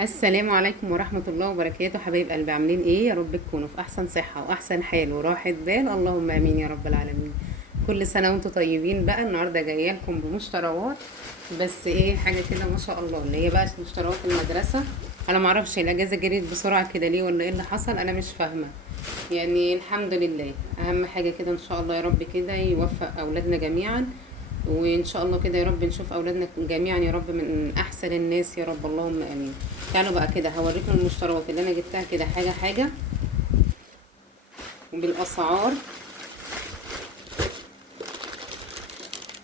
السلام عليكم ورحمة الله وبركاته، حبايب قلبي، عاملين ايه؟ يا رب تكونوا في احسن صحة واحسن حال وراحة بال، اللهم امين يا رب العالمين. كل سنة وانتم طيبين. بقى النهاردة جاية لكم بمشتروات، بس ايه حاجة كده ما شاء الله، اللي هي بقى مشتروات المدرسة. انا معرفش الاجازة جريت بسرعة كده ليه، ولا ايه اللي حصل، انا مش فاهمة. يعني الحمد لله، اهم حاجة كده ان شاء الله يا رب كده يوفق اولادنا جميعا. وان شاء الله كده يا رب نشوف اولادنا جميعا يا رب من احسن الناس يا رب، اللهم امين. تعالوا بقى كده هوريكم المشتريات اللي انا جبتها كده حاجه حاجه بالاسعار.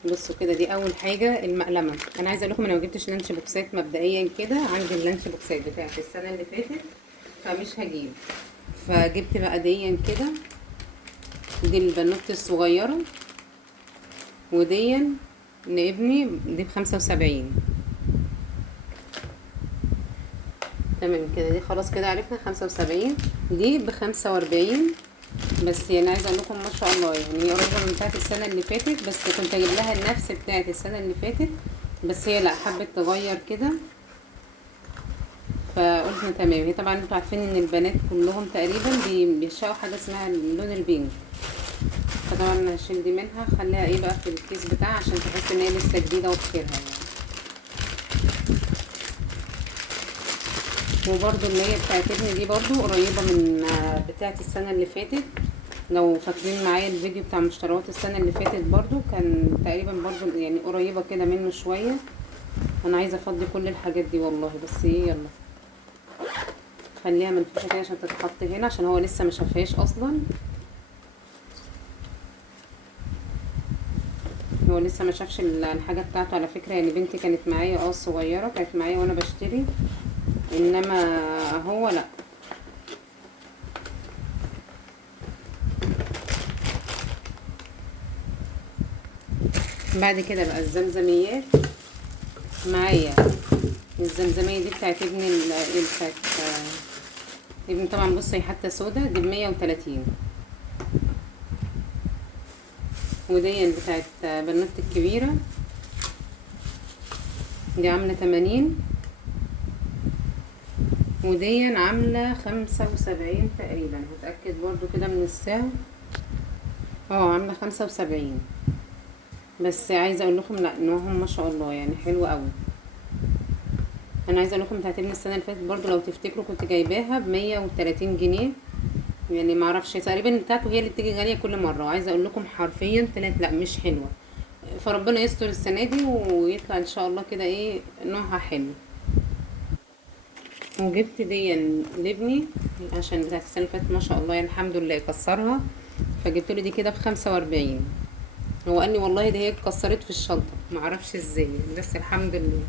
بصوا كده، دي اول حاجه المقلمه. انا عايزه اقول لكم انا ما جبتش لانش بوكسات مبدئيا كده، عندي اللانش بوكسات بتاعت السنه اللي فاتت فمش هجيب. فجبت بقى ديا كده، دي البنوت الصغيره، وديا لابني دي ب75. تمام كده، دي خلاص كده عرفنا 75. دي ب45. بس يعني عايزه اقول لكم ما شاء الله، يعني هي قريبه من بتاعه السنه اللي فاتت، بس كنت اجيب لها النفس بتاعه السنه اللي فاتت، بس هي لا حبت تغير كده. فقلنا تمام. هي طبعا انتوا عارفين ان البنات كلهم تقريبا بيشاوا حاجه اسمها اللون البينك. فطبعا انا هشيل دي منها، خليها ايه بقى في الكيس بتاعها عشان تحس ان هي لسه جديده وبخيرها يعني. وبرده اللي هي بتاعت ابني دي برده قريبه من بتاعه السنه اللي فاتت. لو فاكرين معايا الفيديو بتاع مشتريات السنة اللي فاتت برضو كان تقريبا برضو يعني قريبة كده منه شوية. انا عايزة افضي كل الحاجات دي والله، بس ايه يلا خليها منفوشة كده عشان تتحط هنا، عشان هو لسه ما شافهاش اصلا. هو لسه ما شافش الحاجة بتاعته على فكرة. يعني بنتي كانت معايا الصغيرة كانت معايا وانا بشتري، انما هو لا. بعد كده بقى الزمزميات معايا. الزمزمية دي بتاعت ابني بتاعت ابني طبعا. بصي حتى سودا دي ب130. ودي بتاعت بنوتي الكبيرة دي عاملة 80. ودي عاملة 75 تقريبا، هتأكد برضو كده من السعر. عاملة 75. بس عايزة اقول لكم لا نوعهم ما شاء الله يعني حلو قوي. انا عايزة اقول لكم بتاعت ابني السنة اللي فاتت برضو لو تفتكروا كنت جايباها ب130 جنيه. يعني معرفش تقريبا بتاعته هي اللي بتيجي غالية كل مرة، وعايزة اقول لكم حرفيا طلعت لا مش حلوة. فربنا يستر السنة دي ويطلع ان شاء الله كده ايه نوعها حلو. وجبت دي لابني عشان بتاعت السنة اللي فاتت ما شاء الله يعني الحمد لله كسرها. فجبت له دي كده ب45. هو قال لي والله دي هي اتكسرت في الشنطة، معرفش ازاي بس الحمد لله.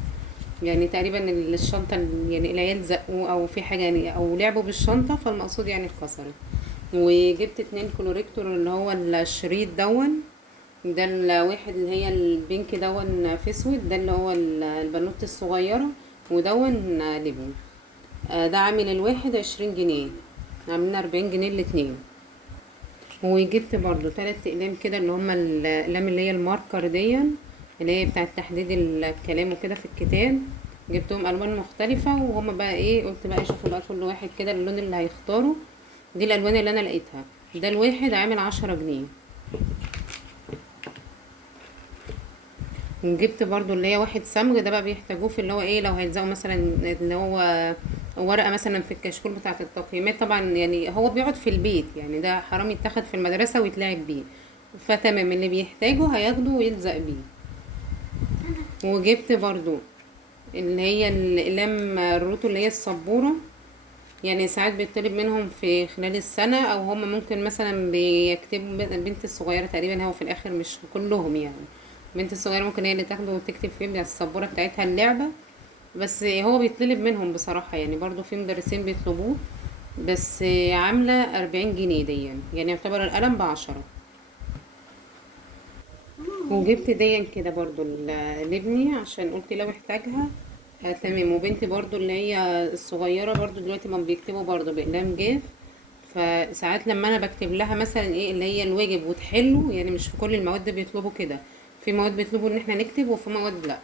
يعني تقريبا الشنطة يعني العيال زقوا او في حاجة يعني او لعبوا بالشنطة، فالمقصود يعني اتكسرت. وجبت 2 كولوريكتور اللي هو الشريط دون. ده الواحد اللي هي البينك دون في اسود، ده اللي هو البنوت الصغيرة، ودون لبني. ده عامل الواحد 20 جنيه، عاملين 40 جنيه الاتنين. وجبت برضو 3 اقلام كده اللي هما الاقلام اللي هي الماركر دي، اللي هي بتاعة تحديد الكلام وكده في الكتاب. جبتهم الوان مختلفة، وهما بقى ايه قلت بقى يشوفوا بقى كل واحد كده اللون اللي هيختاره. دي الالوان اللي انا لقيتها. ده الواحد عامل 10 جنيه. وجبت برضو اللي هي واحد صمغ، ده بقى بيحتاجوه في اللي هو ايه لو هيلزقوا مثلا اللي هو ورقة مثلا في الكشكول بتاعة التقييمات. طبعا يعني هو بيقعد في البيت، يعني ده حرام يتاخد في المدرسة ويتلعب بيه. فتمام اللي بيحتاجه هياخده ويلزق بيه. وجبت برضو اللي هي الأقلام الروتو اللي هي السبورة. يعني ساعات بيطلب منهم في خلال السنة، او هم ممكن مثلا بيكتبوا البنت الصغيرة تقريبا، هو في الاخر مش كلهم يعني. البنت الصغيرة ممكن هي اللي تاخده وتكتب فيه بتاع السبورة بتاعتها اللعبة. بس هو بيطلب منهم بصراحة، يعني برضو في مدرسين بيطلبوه. بس عاملة 40 جنيه دي، يعني يعتبر القلم ب10. وجبت دي كده برضو لابني عشان قلت لو احتاجها. تمام. وبنتي برضو اللي هي الصغيرة برضو دلوقتي ما بيكتبوا برضو بأقلام جاف. فساعات لما انا بكتب لها مثلا ايه اللي هي الواجب وتحله، يعني مش في كل المواد بيطلبوا كده. في مواد بيطلبوا ان احنا نكتب، وفي مواد لا.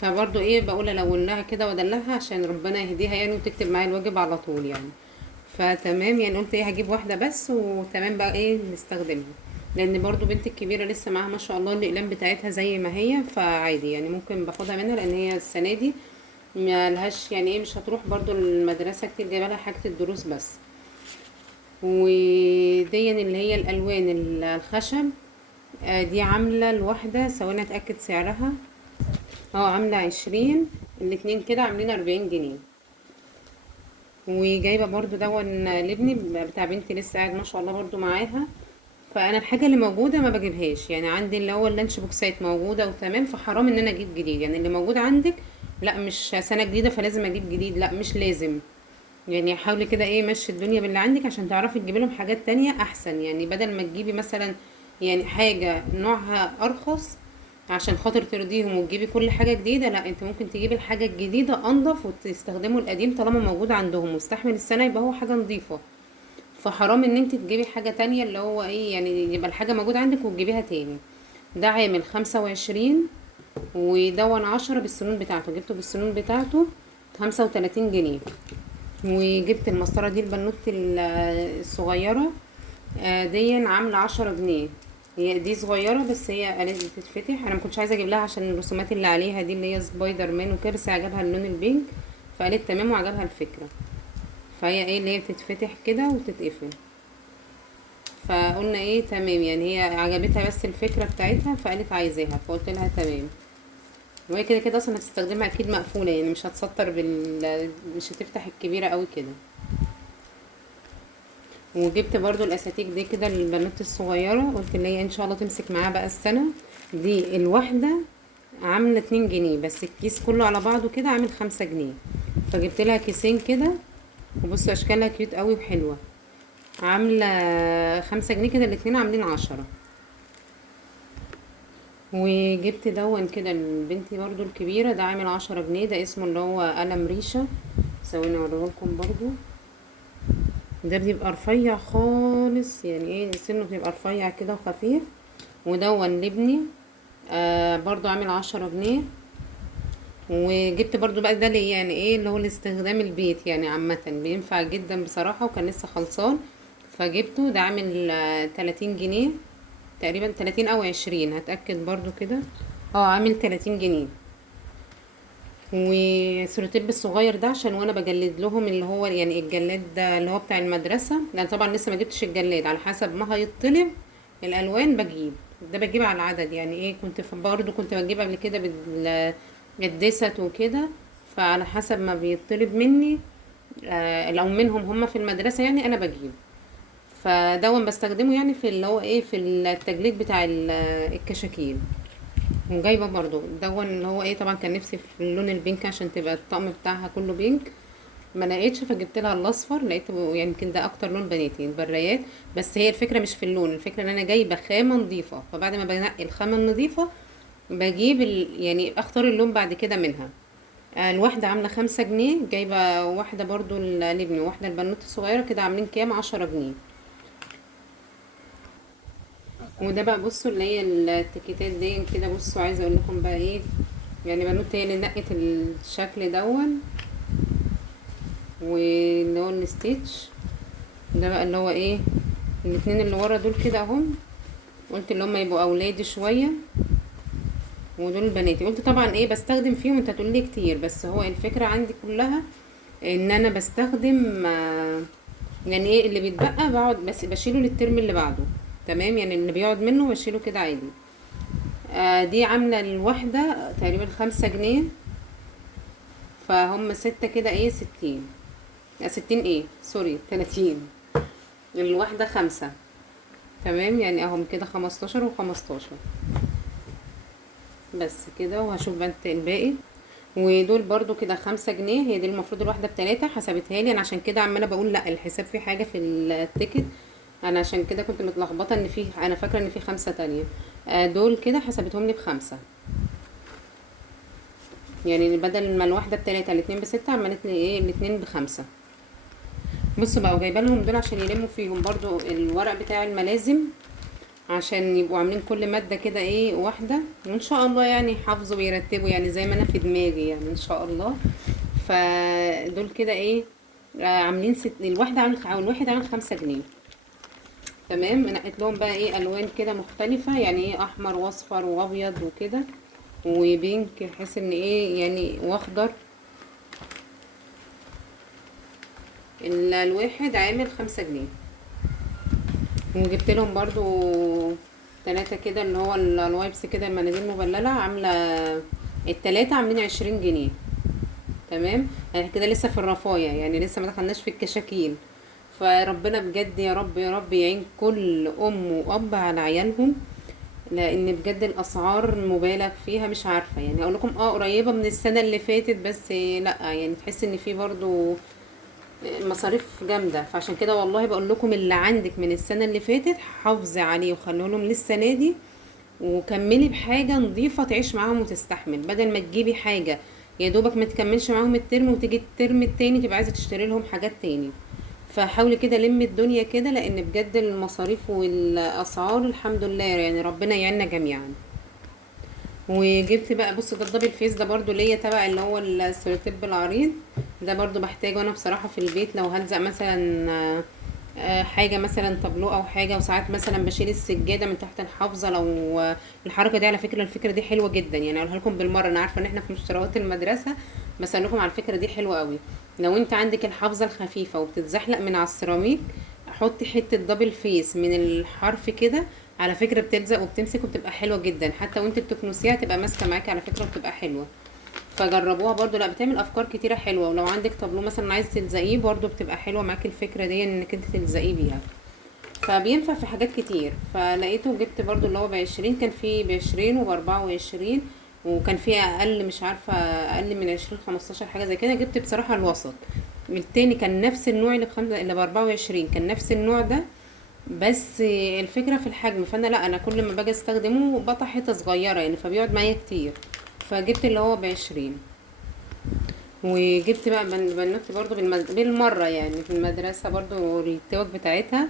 فبرضو ايه بقول الون لها كده وادلعها عشان ربنا يهديها يعني وتكتب معايا الواجب على طول يعني. فتمام يعني قلت ايه هجيب واحده بس وتمام بقى ايه نستخدمها. لان برضو بنتي الكبيره لسه معاها ما شاء الله الاقلام بتاعتها زي ما هي، فعادي يعني ممكن باخدها منها لان هي السنه دي ما لهاش يعني ايه مش هتروح برضو المدرسه كتير، جايبه لها حاجه الدروس بس. ودي اللي هي الالوان الخشب. دي عامله الواحده ثواني اتاكد سعرها. عامله 20. الاتنين كده عاملين 40 جنيه. وجايبه برضو دون لابني بتاع بنتي لسه قاعد ما شاء الله برضو معاها. فانا الحاجه اللي موجوده ما بجيبهاش يعني، عندي اللي هو اللانش بوكسات موجوده وتمام، فحرام ان انا اجيب جديد يعني. اللي موجود عندك لا مش سنه جديده فلازم اجيب جديد، لا مش لازم. يعني حاولي كده ايه مشي الدنيا باللي عندك عشان تعرفي تجيبي لهم حاجات تانية احسن يعني، بدل ما تجيبي مثلا يعني حاجة نوعها ارخص عشان خاطر ترضيهم وتجيبي كل حاجة جديدة. لا انت ممكن تجيبي الحاجة الجديدة انضف وتستخدموا القديم طالما موجود عندهم واستحمل السنة يبقى هو حاجة نظيفة. فحرام ان انت تجيبي حاجة تانية اللي هو ايه يعني يبقى الحاجة موجودة عندك وتجيبيها تاني. ده عامل 25. ودون 10 بالسنون بتاعته، جبته بالسنون بتاعته 35 جنيه. وجبت المسطرة دي البنوت الصغيرة. دي عاملة 10 جنيه. هي دي صغيرة بس هي قالت بتتفتح، انا مكنتش عايزة اجيب لها عشان الرسومات اللي عليها دي اللي هي سبايدر مان وكده، بس عجبها اللون البينك فقالت تمام وعجبها الفكرة. فهي ايه اللي هي بتتفتح كده وتتقفل. فقلنا ايه تمام يعني هي عجبتها بس الفكرة بتاعتها فقالت عايزاها فقلت لها تمام. وهي كده كده اصلا هتستخدمها اكيد مقفولة يعني مش هتسطر مش هتفتح الكبيرة قوي كده. وجبت برضو الاساتيك دي كده للبنات الصغيره، قلت اللي هي ان شاء الله تمسك معاها بقى السنه. دي الواحده عامله 2 جنيه بس الكيس كله على بعضه كده عامل 5 جنيه. فجبت لها كيسين كده. وبصوا اشكالها كيوت قوي وحلوه. عامله 5 جنيه كده الاتنين عاملين 10. وجبت دون كده لبنتي برضو الكبيره، ده عامل 10 جنيه، ده اسمه اللي هو قلم ريشه. ثواني اوريهولكم برضو. ده بيبقى رفيع خالص يعني ايه سنه بيبقى رفيع كده وخفيف. ودون لابني. برضو عامل 10 جنيه. وجبت برضو بقى ده اللي يعني ايه اللي هو الاستخدام البيت يعني عامة بينفع جدا بصراحة وكان لسه خلصان. فجبته ده عامل 30 جنيه. تقريبا 30 او 20 هتأكد برضو كده. عامل 30 جنيه. وسولوتيب الصغير ده عشان وانا بجلد لهم اللي هو يعني الجلاد ده اللي هو بتاع المدرسة، لان طبعا لسه ما جبتش الجلاد على حسب ما هيطلب الالوان بجيب. ده بجيب على العدد يعني ايه كنت برضو كنت بجيب قبل كده بالدست وكده. فعلى حسب ما بيطلب مني لو منهم هم في المدرسة يعني انا بجيب. فدون بستخدمه يعني في اللي هو ايه في التجليد بتاع الكشاكيل. وجايبه برضو دون اللي هو ايه طبعا كان نفسي في اللون البينك عشان تبقى الطقم بتاعها كله بينك. ما لقيتش فجبت لها الاصفر لقيته يعني يمكن ده اكتر لون بناتي البرايات. بس هي الفكره مش في اللون، الفكره ان انا جايبه خامه نظيفه فبعد ما بنقي الخامه النظيفه بجيب يعني اختار اللون بعد كده منها. الواحده عامله 5 جنيه، جايبه واحده برضو لابني وواحده البنوت الصغيره كده عاملين كام 10 جنيه. وده بقى بصوا اللي هي التيكيتات دي كده. بصوا عايزه اقول لكم بقى ايه يعني بنوت هي اللي نقت الشكل دون. واللي هو الستيتش ده بقى اللي هو ايه الاتنين اللي ورا دول كده اهم. قلت اللي هم يبقوا اولادي شويه ودول بناتي. قلت طبعا ايه بستخدم فيهم انت هتقولي كتير بس هو الفكره عندي كلها ان انا بستخدم يعني ايه اللي بيتبقى بقعد بس بشيله للترم اللي بعده. تمام يعني اللي بيقعد منه بشيله كده عادي. دي عامله الواحده تقريبا 5 جنيه. فهم 6 كده ايه 60. 60 ايه سوري 30. الواحدة 5. تمام يعني اهم كده 15 و15. بس كده وهشوف بقى الباقي. ودول برضو كده 5 جنيه. هي دي المفروض الواحدة ب3 حسبتها لي انا عشان كده عمالة بقول لا الحساب فيه حاجة في التيكت. انا عشان كده كنت متلخبطة ان فيه انا فاكرة ان فيه 5 تانية. دول كده حسبتهم لي ب5. يعني بدل ما الواحدة ب3 الاتنين ب6 عملت لي ايه الاتنين ب5. بصوا بقى جايبه لهم دول عشان يلموا فيهم برضو الورق بتاع الملازم. عشان يبقوا عاملين كل مادة كده ايه واحدة، وان شاء الله يعني يحافظوا ويرتبوا يعني زي ما انا في دماغي يعني ان شاء الله. فدول كده ايه، عاملين الواحدة الواحد عامل 5 جنيه. تمام. نقيت لهم بقى ايه الوان كده مختلفة، يعني ايه احمر واصفر وابيض وكده وبينك، بحيث ان ايه يعني واخضر. الواحد عامل 5 جنيه. وجبت لهم برضو 3 كده اللي هو الوايبس كده، المناديل المبللة، عاملة التلاتة عاملين 20 جنيه. تمام. احنا كده لسه في الرفاية يعني، لسه ما دخلناش في الكشاكيل. فربنا بجد يا رب يا رب يعين كل ام واب على عيالهم، لان بجد الاسعار مبالغ فيها. مش عارفه يعني اقول لكم قريبه من السنه اللي فاتت، بس لا يعني تحس ان في برضو مصاريف جامده. فعشان كده والله بقول لكم اللي عندك من السنه اللي فاتت حافظي عليه وخليه لهم للسنه دي، وكملي بحاجه نظيفه تعيش معاهم وتستحمل، بدل ما تجيبي حاجه يا دوبك ما تكملش معاهم الترم، وتيجي الترم التاني تبقى عايزه تشتري لهم حاجات تاني. فحاولي كده لمي الدنيا كده، لان بجد المصاريف والاسعار الحمد لله يعني ربنا يعيننا جميعا. وجبت بقى، بص ده الدبل فيس ده برضو ليا تبع اللي هو السولوتيب العريض. ده برضو بحتاجه انا بصراحة في البيت، لو هلزق مثلا حاجة مثلا طابلو او حاجة، وساعات مثلا بشيل السجادة من تحت الحافظة. لو الحركة دي على فكرة، الفكرة دي حلوة جدا يعني، اقولها لكم بالمرة. انا عارفة ان احنا في مشتريات المدرسة، بس اقول لكم على الفكرة دي حلوة قوي. لو انت عندك الحافظة الخفيفة وبتتزحلق من على السيراميك، حطي حتة دبل فيس من الحرف كده، على فكرة بتلزق وبتمسك وبتبقى حلوة جدا. حتى وانت بتكنسيها تبقى ماسكة معاكي على فكرة وبتبقى حلوة. فجربوها برضو، لا بتعمل افكار كتيرة حلوة. ولو عندك طابلو مثلا عايز تلزقيه برضو بتبقى حلوة معاكي الفكرة دي انك انت تلزقيه بيها. فبينفع في حاجات كتير. فلقيته جبت برضو اللي هو ب20، كان فيه ب20 وب24، وكان فيه اقل مش عارفة اقل من 20 15 حاجة زي كده. جبت بصراحة الوسط. التاني كان نفس النوع اللي ب24 كان نفس النوع ده، بس الفكرة في الحجم. فانا لا، انا كل ما باجي استخدمه بقطع حتة صغيرة يعني، فبيقعد معايا كتير. فجبت اللي هو ب20. وجبت بقى بنوتي برضو بالمرة يعني في المدرسة برضو التوك بتاعتها.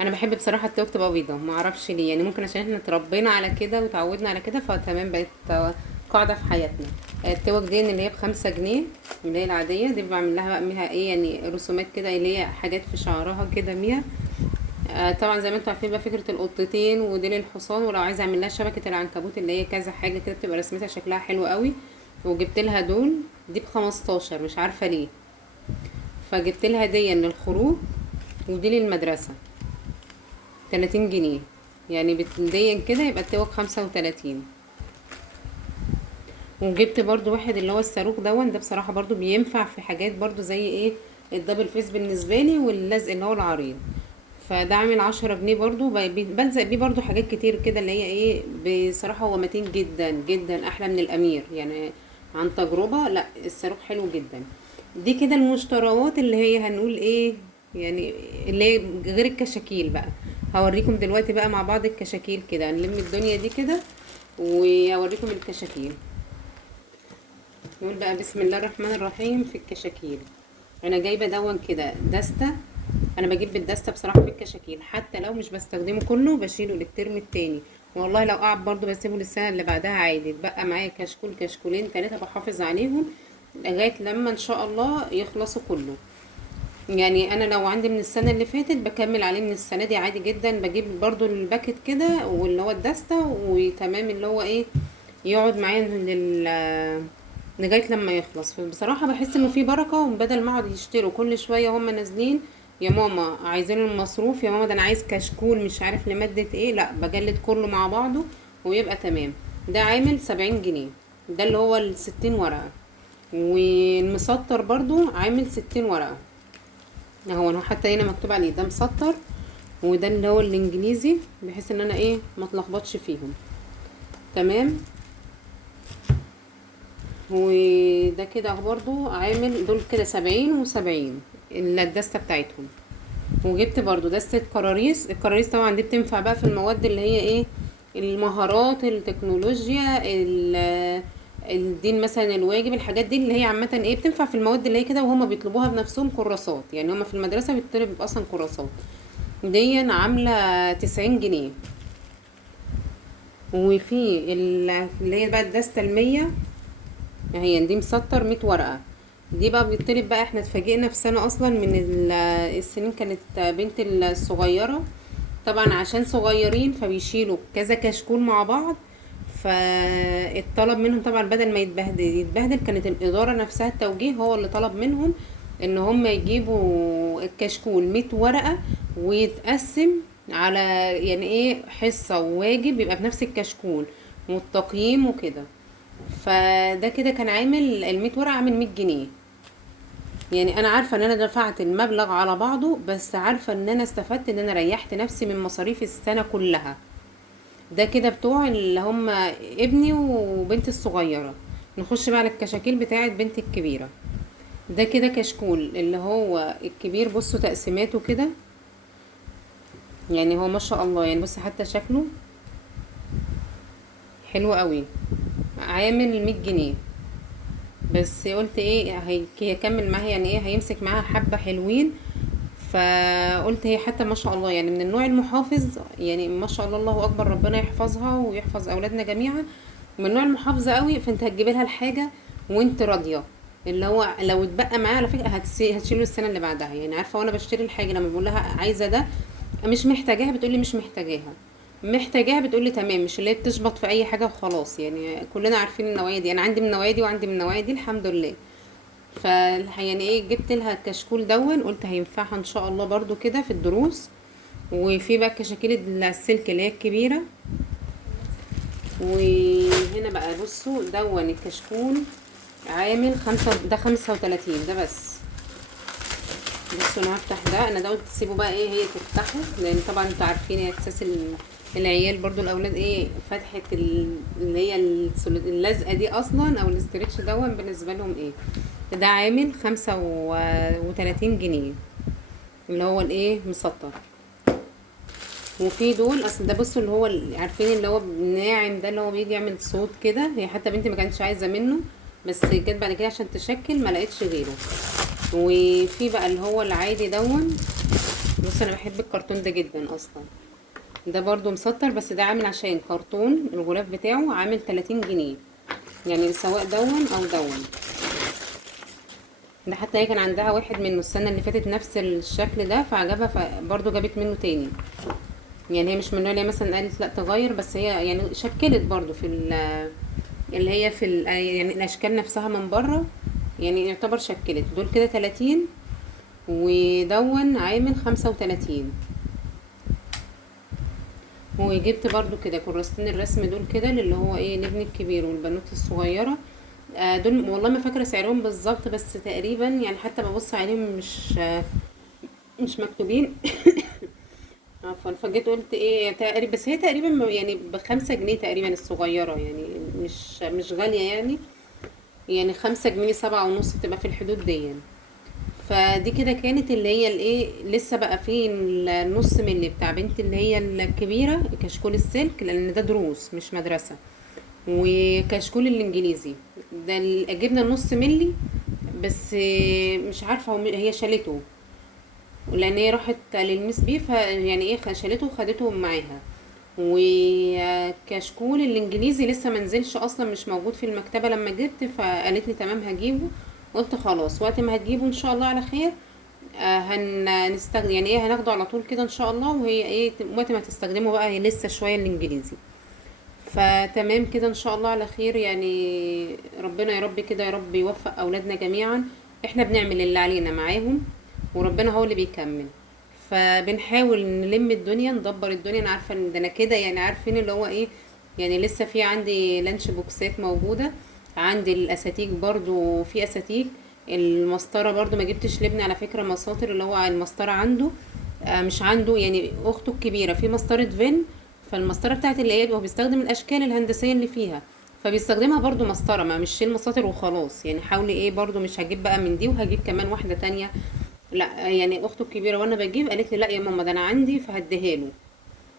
انا بحب بصراحة التوك تبقى بيضة، ما اعرفش ليه يعني، ممكن عشان احنا اتربينا على كده وتعودنا على كده، فتمام بقت قاعدة في حياتنا. التوك دي اللي هي ب5 جنيه، اللي هي العادية دي، بعمل لها بقى ميها ايه يعني رسومات كده، اللي هي حاجات في شعرها كده ميها. طبعا زي ما انتوا عارفين بقى فكرة القطتين وديل الحصان، ولو عايزة اعمل لها شبكة العنكبوت اللي هي كذا حاجة كده، بتبقى رسمتها شكلها حلو قوي. وجبت لها دول، دي ب15 مش عارفة ليه. فجبت لها دي للخروج، ودي للمدرسة 30 جنيه. يعني دي كده يبقى التوك 35. وجبت برضو واحد اللي هو الصاروخ ده بصراحة برضو بينفع في حاجات برضو زي ايه الدبل فيس بالنسبة لي، واللزق اللي هو العريض. فده عامل 10 جنيه برضو، بلزق بيه برضو حاجات كتير كده اللي هي ايه. بصراحة هو متين جدا جدا، احلى من الامير يعني، عن تجربة. لا الصاروخ حلو جدا. دي كده المشتريات اللي هي هنقول ايه يعني، اللي هي غير الكشاكيل بقى. هوريكم دلوقتي بقى مع بعض الكشاكيل كده، نلم الدنيا دي كده واوريكم الكشاكيل. نقول بقى بسم الله الرحمن الرحيم في الكشاكيل. انا جايبه دون كده دستة. انا بجيب بالدستة بصراحة في الكشاكيل، حتى لو مش بستخدمه كله بشيله للترم التاني. والله لو قعد برضو بسيبه للسنة اللي بعدها عادي، بقى معايا كشكول كشكولين 3 بحافظ عليهم لغاية لما ان شاء الله يخلصوا كله. يعني انا لو عندي من السنة اللي فاتت بكمل عليه من السنة دي عادي جدا. بجيب برضو الباكت كده واللي هو الدستة وتمام، اللي هو ايه يقعد معايا لغايه لما يخلص. بصراحه بحس انه في بركه، وبدل ما اقعد يشتروا كل شويه هم نازلين، يا ماما عايزين المصروف، يا ماما ده انا عايز كشكول مش عارف لماده ايه، لا بجلد كله مع بعضه ويبقى تمام. ده عامل 70 جنيه، ده اللي هو ال60 ورقه. والمسطر برضو عامل 60 ورقه اهو. انا حتى هنا مكتوب عليه ده مسطر، وده اللي هو الانجليزي، بحيث ان انا ايه ما اتلخبطش فيهم. تمام. وده كده اهو برضو عامل دول كده 70 و70 الدستة بتاعتهم. وجبت برضو دستة كراريس. الكراريس طبعا دي بتنفع بقى في المواد اللي هي ايه المهارات التكنولوجيا الدين مثلا الواجب، الحاجات دي اللي هي عامة ايه بتنفع في المواد اللي هي كده، وهما بيطلبوها بنفسهم كراسات يعني، هما في المدرسة بيطلب اصلا كراسات. دي عاملة 90 جنيه. وفي اللي هي بقى الدستة المية، هي دي مسطر 100 ورقة. دي بقى بيطلب بقى، احنا اتفاجئنا في سنة اصلا من السنين، كانت بنت الصغيرة طبعا عشان صغيرين فبيشيلوا كذا كشكول مع بعض. فالطلب منهم طبعا بدل ما يتبهدل، كانت الإدارة نفسها التوجيه هو اللي طلب منهم ان هم يجيبوا الكشكول 100 ورقة، ويتقسم على يعني ايه حصة وواجب يبقى بنفس الكشكول والتقييم وكده. فده كده كان عامل ال100 ورقة عامل 100 جنيه. يعني انا عارفة ان انا دفعت المبلغ على بعضه، بس عارفة ان انا استفدت، ان انا ريحت نفسي من مصاريف السنة كلها. ده كده بتوع اللي هم ابني وبنتي الصغيرة. نخش بقى على الكشاكيل بتاعت بنتي الكبيرة. ده كده كشكول اللي هو الكبير، بصوا تقسيماته كده، يعني هو ما شاء الله، يعني بص حتى شكله حلو قوي، عامل 100 جنيه. بس قلت ايه هيكمل معاها، يعني ايه هيمسك معاها حبة حلوين. فقلت هي حتى ما شاء الله يعني من النوع المحافظ، يعني ما شاء الله الله اكبر، ربنا يحفظها ويحفظ اولادنا جميعا. من النوع المحافظة قوي، فانت هتجيبي لها الحاجة وانت راضية. اللي هو لو اتبقى معاها على فكرة هتشيله السنة اللي بعدها. يعني عارفة، وانا بشتري الحاجة لما بقول لها عايزة ده، مش محتاجاها بتقولي مش محتاجاها، محتاجاها بتقولي تمام، مش اللي هي بتشبط في اي حاجة وخلاص. يعني كلنا عارفين النوعية دي، انا عندي من النوعية دي وعندي من النوعية دي الحمد لله. يعني ايه جبت لها الكشكول دون، قلت هينفعها ان شاء الله برضو كده في الدروس. وفي بقى كشاكيل السلك اللي هي الكبيرة. وهنا بقى بصوا دون الكشكول عامل ده 35 ده بس. بصوا انا هفتح ده، انا ده قلت تسيبه بقى ايه هي تفتحه، لان طبعا انتوا عارفين احساس العيال برضو الاولاد ايه فتحة اللي هي اللزقة دي اصلا، او الاسترتش دون بالنسبة لهم ايه. ده عامل 35 جنيه، اللي هو الايه مسطر. وفي دول اصل ده بصوا اللي هو عارفين اللي هو ناعم ده، اللي هو بيجي يعمل صوت كده. هي حتى بنتي ما كانتش عايزه منه، بس جت بعد كده عشان تشكل ما لقيتش غيره. وفي بقى اللي هو العادي دون. بص انا بحب الكرتون ده جدا اصلا. ده برضو مسطر، بس ده عامل عشان كرتون الغلاف بتاعه عامل 30 جنيه، يعني سواء دون او دون. ده حتى هي كان عندها واحد منه السنه اللي فاتت نفس الشكل ده فعجبها، فبرضو جابت منه تاني. يعني هي مش من النوع اللي هي مثلا قالت لا تغير، بس هي يعني شكلت برضو في اللي هي في يعني الاشكال نفسها من بره، يعني يعتبر شكلت. دول كده 30، ودون عامل 35. وجبت برضو كده كراستين الرسم دول كده، اللي هو ايه لابني الكبير والبنوت الصغيرة. دول والله ما فاكرة سعرهم بالظبط، بس تقريبا يعني حتى ببص عليهم مش مكتوبين. عفوا، فجيت قلت ايه تقريبا، بس هي تقريبا يعني ب5 جنيه تقريبا الصغيرة، يعني مش غالية يعني. يعني 5 جنيه 7 ونص تبقى في الحدود دي يعني. فدي كده كانت اللي هي الايه، لسه بقى في النص ملي بتاع بنتي اللي هي الكبيرة كشكول السلك، لان ده دروس مش مدرسة. وكشكول الانجليزي ده جبنا النص ملي، بس مش عارفة هي شالته، لان هي راحت للميس بيه يعني ايه شالته وخدته معاها. وكشكول الانجليزي لسه منزلش اصلا، مش موجود في المكتبة لما جبت، فقالت لي تمام هجيبه. قلت خلاص وقت ما هتجيبه ان شاء الله على خير. هنستخدم يعني ايه هناخده على طول كده ان شاء الله، وهي ايه وقت ما تستخدمه بقى هي لسه شوية الانجليزي. فتمام كده ان شاء الله على خير يعني. ربنا يا رب كده يا رب يوفق اولادنا جميعا. احنا بنعمل اللي علينا معاهم، وربنا هو اللي بيكمل. فبنحاول نلم الدنيا ندبر الدنيا. انا عارفه ان ده انا كده يعني عارفين اللي هو ايه. يعني لسه في عندي لانش بوكسات موجوده، عندي الاساتيك برضو في اساتيك. المسطره برضو ما جبتش لابني على فكره مساطر، اللي هو المسطره عنده مش عنده، يعني اخته الكبيره في مسطره فين. فالمسطره بتاعت اللي هي هو بيستخدم الاشكال الهندسيه اللي فيها، فبيستخدمها برضو مسطره، ما مش شيل مساطر وخلاص. يعني حاولي ايه برضو مش هجيب بقى من دي وهجيب كمان واحده تانية. لا يعني اخته الكبيره وانا بجيب قالت لي لا يا ماما ده انا عندي، فهديها له.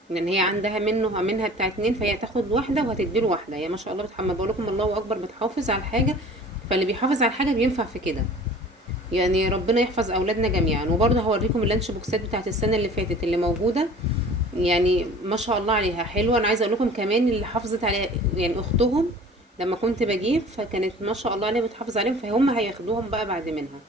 لان هي عندها منها بتاع اتنين، فهي هتاخد واحده وهتدي له واحده. هي ما شاء الله بتحمل، بقول لكم الله اكبر بتحافظ على الحاجه. فاللي بيحافظ على الحاجه بينفع في كده. يعني ربنا يحفظ اولادنا جميعا. وبرضه هوريكم اللانش بوكسات بتاعت السنه اللي فاتت اللي موجوده. يعني ما شاء الله عليها حلوة. انا عايزة اقول لكم كمان اللي حافظت عليها يعني اختهم، لما كنت بجيب فكانت ما شاء الله عليها بتحافظ عليهم، فهم هياخدوهم بقى بعد منها.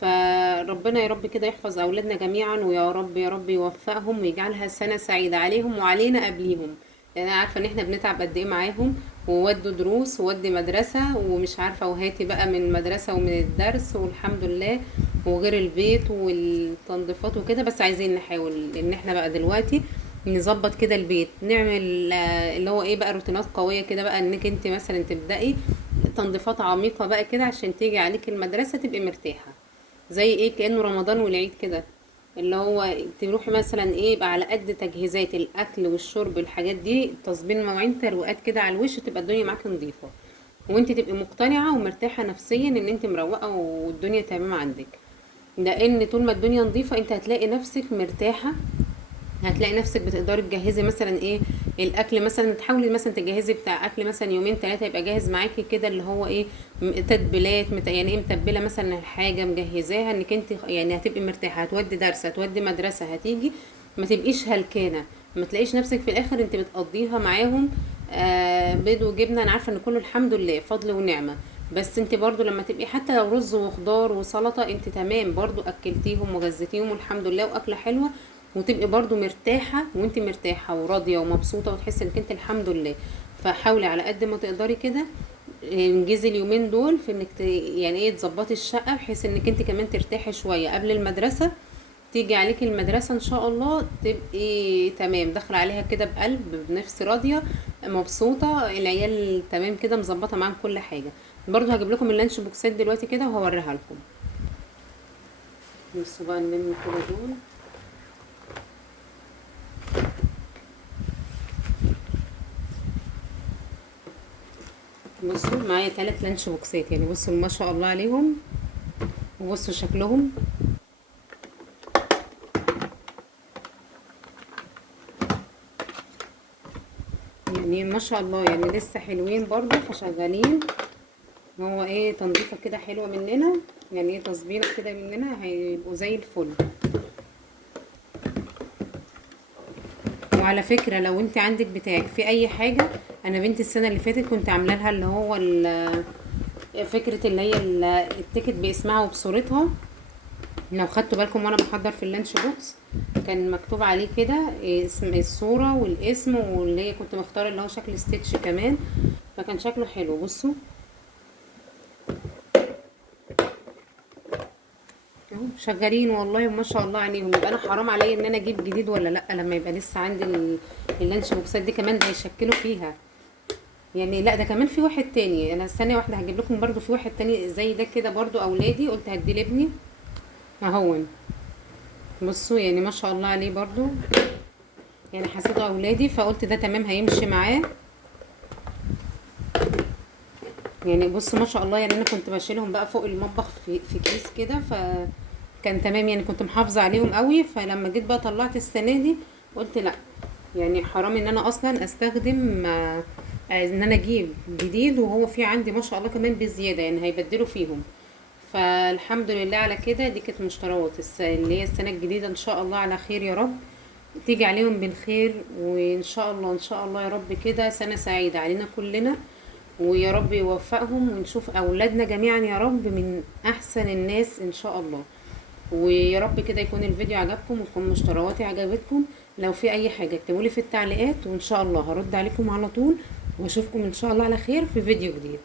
فربنا يا رب كده يحفظ اولادنا جميعا، ويا رب يا رب يوفقهم ويجعلها سنة سعيدة عليهم وعلينا قبليهم. لان انا عارفة ان احنا بنتعب قد ايه معاهم، وودوا دروس وودي مدرسة ومش عارفة وهاتي بقى من المدرسة ومن الدرس والحمد لله، وغير البيت والتنظيفات وكده. بس عايزين نحاول ان احنا بقى دلوقتي نظبط كده البيت، نعمل اللي هو ايه بقى روتينات قوية كده بقى، انك انت مثلا تبدأي تنظيفات عميقة بقى كده عشان تيجي عليك المدرسة تبقي مرتاحة. زي ايه كأنه رمضان والعيد كده، اللي هو تروحي مثلا ايه يبقى على قد تجهيزات الاكل والشرب الحاجات دي، تصبين مواعين تروقات كده على الوش، تبقى الدنيا معاكي نظيفة، وانت تبقي مقتنعة ومرتاحة نفسيا ان انت مروقة والدنيا تمام عندك. لان طول ما الدنيا نظيفة انت هتلاقي نفسك مرتاحة، هتلاقي نفسك بتقدري تجهزي مثلا ايه الاكل، مثلا تحاولي مثلا تجهزي بتاع اكل مثلا يومين ثلاثه يبقى جاهز معاكي كده، اللي هو ايه تتبيلات يعني ايه متبله مثلا الحاجه مجهزاها انك انت يعني هتبقي مرتاحه، هتودي درس هتودي مدرسه هتيجي، ما تبقيش هلكانه، ما تلاقيش نفسك في الاخر انت بتقضيها معاهم بيض وجبنه. انا عارفه ان كله الحمد لله فضل ونعمه، بس انت برضو لما تبقي حتى لو رز وخضار وسلطه انت تمام برضو اكلتيهم وغذيتيهم والحمد لله واكله حلوه، وتبقي برضو مرتاحة، وانت مرتاحة وراضية ومبسوطة وتحسي انك انت الحمد لله. فحاولي على قد ما تقدري كده انجزي اليومين دول في انك يعني ايه تظبطي الشقة بحيث انك انت كمان ترتاحي شوية قبل المدرسة. تيجي عليكي المدرسة ان شاء الله تبقي تمام داخلة عليها كده بقلب بنفس راضية مبسوطة، العيال تمام كده مظبطة معاهم كل حاجة. برضو هجيب لكم اللانش بوكسات دلوقتي كده وهوريها لكم. بصوا بقى نلم كده دول. بصوا معايا 3 لانش بوكسات، يعني بصوا ما شاء الله عليهم، وبصوا شكلهم. يعني ما شاء الله يعني لسه حلوين برضو فشغالين. هو ايه تنظيفه كده حلوه مننا، يعني ايه تصبيره كده مننا هيبقوا زي الفل. وعلى فكره لو انت عندك بتاعك في اي حاجه، انا بنتي السنه اللي فاتت كنت عامله لها اللي هو فكره اللي هي التيكت باسمها وبصورتها. لو خدتوا بالكم وانا بحضر في اللانش بوكس كان مكتوب عليه كده اسم الصورة والاسم، واللي هي كنت مختارة اللي هو شكل ستيتش كمان، فكان شكله حلو. بصوا اهو شغالين والله ما شاء الله عليهم. يبقى انا حرام عليا ان انا اجيب جديد ولا لا لما يبقى لسه عندي اللانش بوكسات دي كمان ده هيشكلوا فيها. يعني لا ده كمان في واحد تاني، انا استني واحده هجيب لكم برضو في واحد تاني زي ده كده برضو اولادي قلت هديه لابني اهون. بصوا يعني ما شاء الله عليه برضو، يعني حسيته اولادي فقلت ده تمام هيمشي معاه. يعني بصوا ما شاء الله، يعني انا كنت بشيلهم بقى فوق المطبخ في كيس كده فكان تمام، يعني كنت محافظه عليهم قوي. فلما جيت بقى طلعت السنه دي قلت لا، يعني حرام ان انا اصلا استخدم ان انا اجيب جديد وهو في عندي ما شاء الله كمان بزياده، يعني هيبدلوا فيهم. فالحمد لله على كده. دي كانت مشتريات اللي هي السنه الجديده ان شاء الله على خير يا رب تيجي عليهم بالخير، وان شاء الله ان شاء الله يا رب كده سنة سعيدة علينا كلنا، ويا رب يوفقهم ونشوف اولادنا جميعا يا رب من احسن الناس ان شاء الله. ويا رب كده يكون الفيديو عجبكم ويكون مشترياتي عجبتكم. لو في اي حاجة اكتبولي في التعليقات وان شاء الله هرد عليكم على طول، واشوفكم ان شاء الله على خير في فيديو جديد.